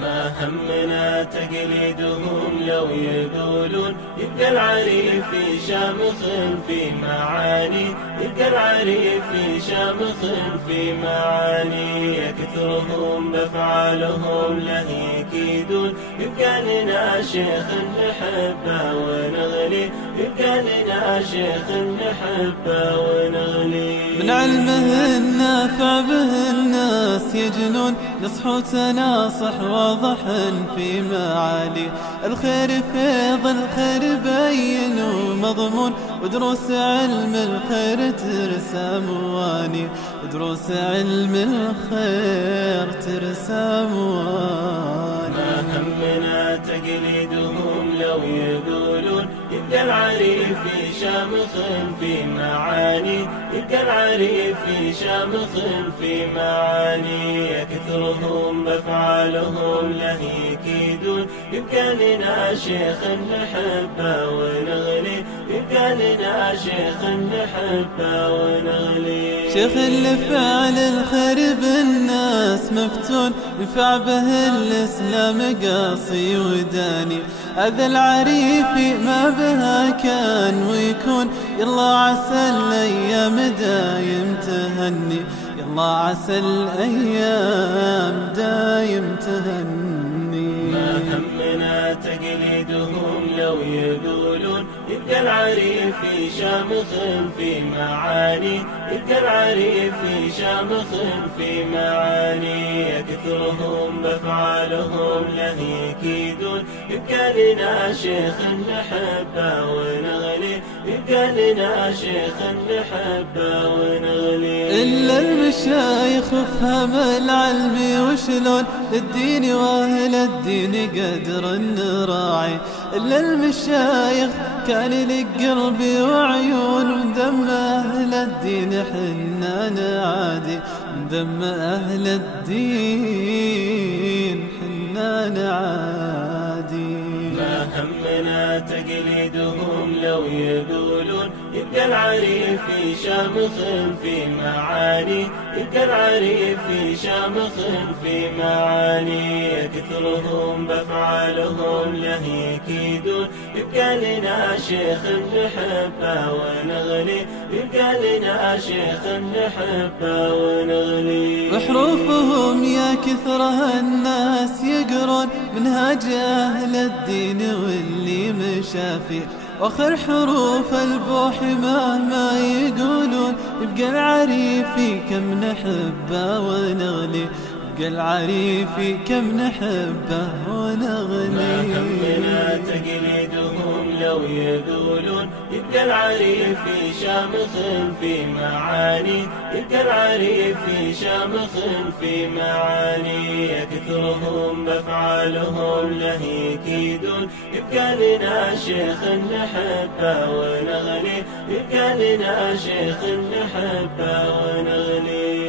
ما همنا تقليدهم لو يقولون يبقى العريف شامخ في معاني، يبقى العريف شامخ في معاني. يكثرهم بأفعالهم له يكيدون، يبقى لنا شيخ نحبه ونغلي، يبقى لنا شيخ نحبه ونغلي. من علمه النافع به الناس يجنون، نصح وتناصح واضح في معالي. الخير فيض الخير بين ومضمون، ودروس علم الخير ترسى مواني، ودروس علم الخير ترسى مواني. ما همنا تقليدهم لو يقولون يبقى العريف شامخ في معاني، يبقى العريف شامخ في معاني. يكثرهم بأفعالهم له يكيدون، يبقى لنا شيخ نحبه ونغلي، يبقى لنا شيخ نحبه ونغلي. شيخ اللي فعل الخير بالناس مفتون، ينفع به الإسلام قاصي وداني. هذا العريف ما بها كان ويكون، يلا عسى الأيام دايم تهني، يلا عسى الأيام دايم تهني. ما همنا تقليدهم لو يقولون يبقى العريف شامخ في معاني، يبقى العريف شامخ في معاني. يكثرهم بأفعالهم له يكيدون، يبقى لنا شيخ نحبه ونغلي، يبقى لنا شيخ نحبه ونغلي. إلا المشايخ فهم العلم وشلون للدين واهل الدين قدر نراعي. إلا المشايخ كان للقلب وعيون، ودم أهل الدين حنا نعادي، دم أهل الدين حنا نعادي. ما همنا تقليدهم لو يقولون يبقى العريف شامخ في معاني، يبقى العريف شامخ في معاني. يكثرهم بأفعالهم له يكيدون، يبقى لنا شيخ نحبه ونغلي، يبقى لنا شيخ نحبه ونغلي. وحروفهم يا كثرها الناس يقرون، منهاج أهل الدين واللي مشافي. واخر حروف البوح مهما يقولون، يبقى العريفي كم نحبه ونغلي، يبقى العريفي كم نحبه ونغلي. ما همنا تقليدهم لو يقولون يبقى العريف شامخ في معاني، يبقى العريف شامخ في معاني. يكثرهم بأفعالهم له يكيدون، يبقى لنا شيخ نحبه ونغلي، يبقى لنا شيخ نحبه ونغلي.